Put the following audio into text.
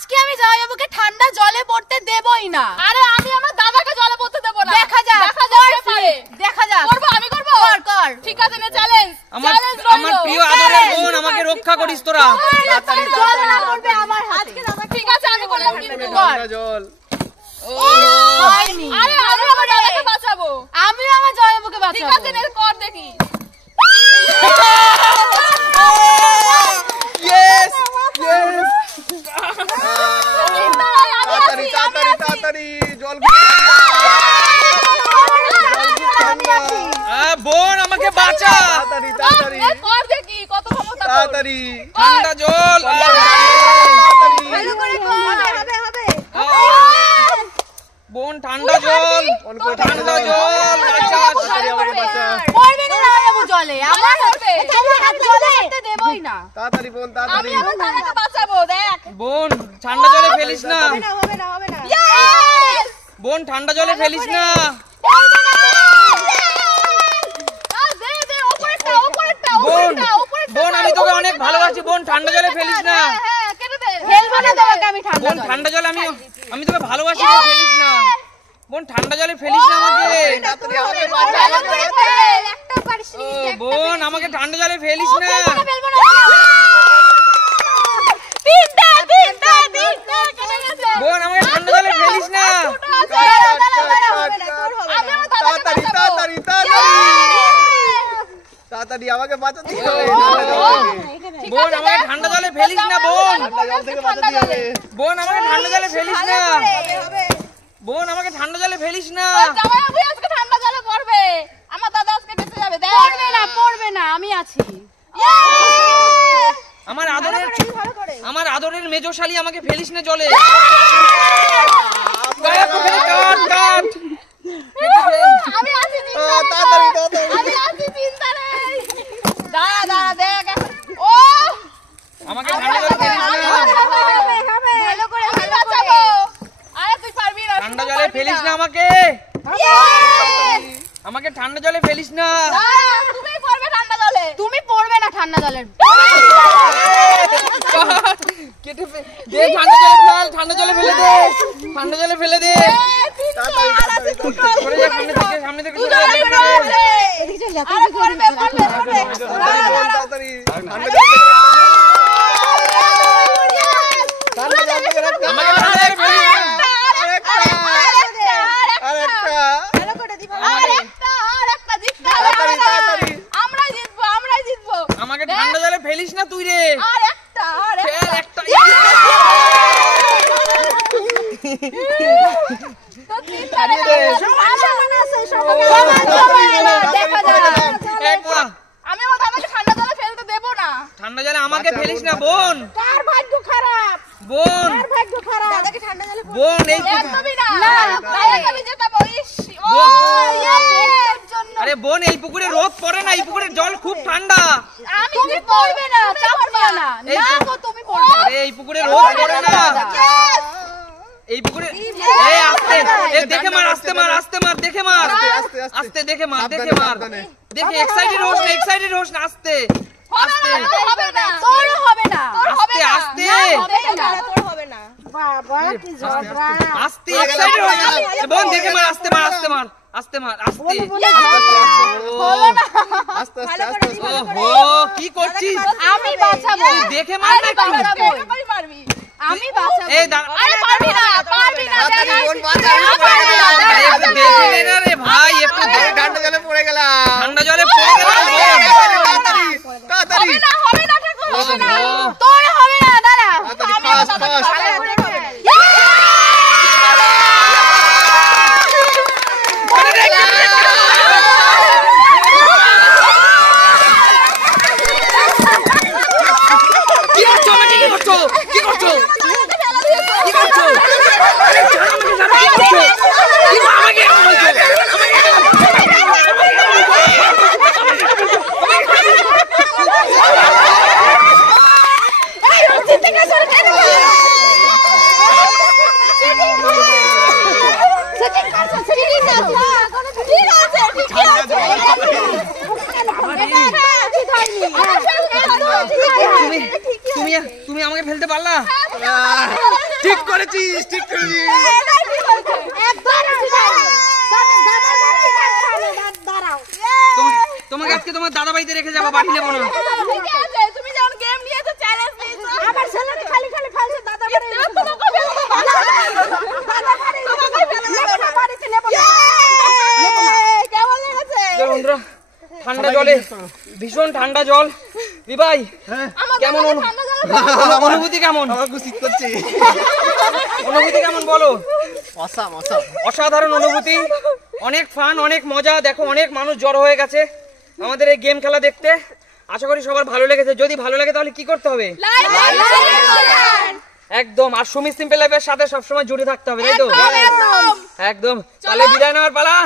আজকে আমি জামাইবাবুকে ঠান্ডা জলে পড়তে দেবই না। আরে আমি আমার দাদাকে জলে পড়তে দেব না। দেখা যাক করব, আমি করব। কর ঠিক আছে, নে চ্যালেঞ্জ। আমার প্রিয় আদরের বোন, আমাকে রক্ষা করিস তোরা। জল না পড়বে আমার হাতে। ঠিক আছে, আমি করলাম কিন্তু। ঠান্ডা জল। আরে আমি আমার দাদাকে বাঁচাবো। আমিও আমার জামাইবাবুকে বাঁচাবো। ঠিক আছে, নে কর দেখি। Yes yes. তাড়াতাড়ি তাড়াতাড়ি তাড়াতাড়ি জল। বোন আমাকে বাঁচা। তাড়াতাড়ি তাড়াতাড়ি কর দেখি কত ক্ষমতা তোর। তাড়াতাড়ি ঠান্ডা জল। ভালো করে কর। হবে। বোন ঠান্ডা জল। ঠান্ডা জল বাঁচা। আমাকে বাঁচা। পড়বে না জামাইবাবু জলে। আমার হাতে জলে পড়তে দেবই না। তাড়াতাড়ি বোন আমি তাড়াতাড়ি। আমার দাদাকে বাঁচাবো। দেখ বোন ঠান্ডা জলে ফেলিস না। হবে না। বোন ঠান্ডা জলে ফেলিস না। বোন আমি তোকে অনেক ভালোবাসি। বোন ঠান্ডা জলে ফেলিস না। ফেলবো না তোমাকে আমি ঠান্ডা বোন জলে। ঠান্ডা জলে আমি তোকে ভালোবাসি। ফেলিস না বোন, ঠান্ডা জলে ফেলিস না আমাকে। তাড়াতাড়ি আমাকে বাঁচা। একটা পারিস নি। বোন আমাকে ঠান্ডা জলে ফেলিস না। ফেলবো না। তিনটা কেটে গেছে। বোন আমাকে ঠান্ডা জলে ফেলিস না। তাড়াতাড়ি তাড়াতাড়ি তাড়াতাড়ি তাড়াতাড়ি আমাকে বাঁচাতে হবে। বোন আমাকে ঠান্ডা জলে ফেলিস না। বোন ঠান্ডা জল থেকে বাঁচাতে হবে। বোন আমাকে ঠান্ডা জলে ফেলিস না। বোন আমাকে ঠান্ডা জলে ফেলিস না। জামাইবাবু আজকে ঠান্ডা জলে পড়বে। আমার দাদা আজকে বেঁচে যাবে। দেখ পড়বে না আমি আছি। আমার আদরের মেজশালী আমাকে ফেলিস না জলে। আমি আছি তাড়াতাড়ি তাড়াতাড়ি আমি আছি চিন্তা নেই। দাঁড়া দেখ। ও আমাকে ঠান্ডা জলে ফেলিস না। ভালো করে বাঁচাবো। আরে তুই পারবি না। ঠান্ডা জলে ফেলিস না আমাকে। আমাকে ঠান্ডা জলে ফেলিস না। তুমি পড়বে ঠান্ডা জলে। তুমি পড়বে না ঠান্ডা জলের। কেটে দে। ঠান্ডা জলে ফেল। ঠান্ডা জলে ফেলে দে। ঠান্ডা জলে ফেলে দে। সরে যা সামনে থেকে সরে যা। আরে পড়বে। তাড়াতাড়ি ঠান্ডা জল থেকে ঠান্ডা জল থেকে রাখ। আমাকে ঠান্ডা জলে ফেলিস না। আমরাই জিতবো। আমাকে ঠান্ডা জলে ফেলিস না তুই রে। আর একটা ফেল একটা। আমি আমার দাদাকে ঠান্ডা জলে ফেলতে দেব না। ঠান্ডা জলে আমাকে ফেলিস না বোন। কার ভাগ্য খারাপ। বোন ভাগ্য খারাপ। দাদাকে ঠান্ডা জলে বোন এই একদমই না। দাদাকে আমি জেতাবো। ও এর জন্য আরে বোন এই পুকুরে রোদ পড়ে না। এই পুকুরের জল খুব ঠান্ডা। তুমি পড়বে না। চাপ নিও না। না গো তুমি পড়বে। আরে এই পুকুরে রোদ পড়ে না। এই পুকুরে এই আস্তে দেখে মার। আস্তে মার দেখে মার। আস্তে দেখে মার। দেখে এক্সাইটেড হোস না। আস্তে হবে না। তোরও হবে না। আস্তে তোর হবে না। বাবা কি ঝগড়া। আস্তে এক্সাইটেড হোস না। বোন দেখে মার। আস্তে মার। আস্তে আস্তে ওহো কি করছিস? আমি বাঁচাবো। দেখে মার না একটু। পারবি। আমি বাঁচাবো। এই আরে পারবি না। তাড়াতাড়ি বোন বাঁচা। একটু দেখে নে না রে ভাই। একটু ঠান্ডা জলে পড়ে গেলাম। ঠান্ডা জলে পড়ে গেলাম। তাড়াতাড়ি হবে না ঠাকুর। হবে না। তোর হবে না। দাঁড়া। কি করছো? তুমি আমাকে ফেলতে পারলা? ঠিক করেছিস ঠিক করেছিস তোমাকে আজকে তোমার দাদা বাড়িতে রেখে যাবো, বাড়ি নেবো না। ঠিক আছে, তুমি যখন গেম নিয়েছো, চ্যালেঞ্জ নিয়েছো, আমার ছেলেকে খালি খালি ফেলছে দাদা বাড়ি বাড়িতে নেবো না। কেমন লেগেছে? চলো বন্ধুরা, ঠান্ডা জলে, ভীষণ ঠান্ডা জল। বিবাই কেমন অনুভূতি? কেমন আমার খুব শীত করছে অনুভূতি কেমন বলো? অসাম অসাম অসাধারণ অনুভূতি, অনেক ফান, অনেক মজা। দেখো অনেক মানুষ জড়ো হয়ে গেছে আমাদের এই গেম খেলা দেখতে। আশা করি সবার ভালো লেগেছে। যদি ভালো লাগে তাহলে কি করতে হবে? একদম। আর সুমি সিম্পল লাইফের সাথে সবসময় জুড়ে থাকতে হবে, তাই তো? একদম। তাহলে বিদায় নেওয়ার পালা।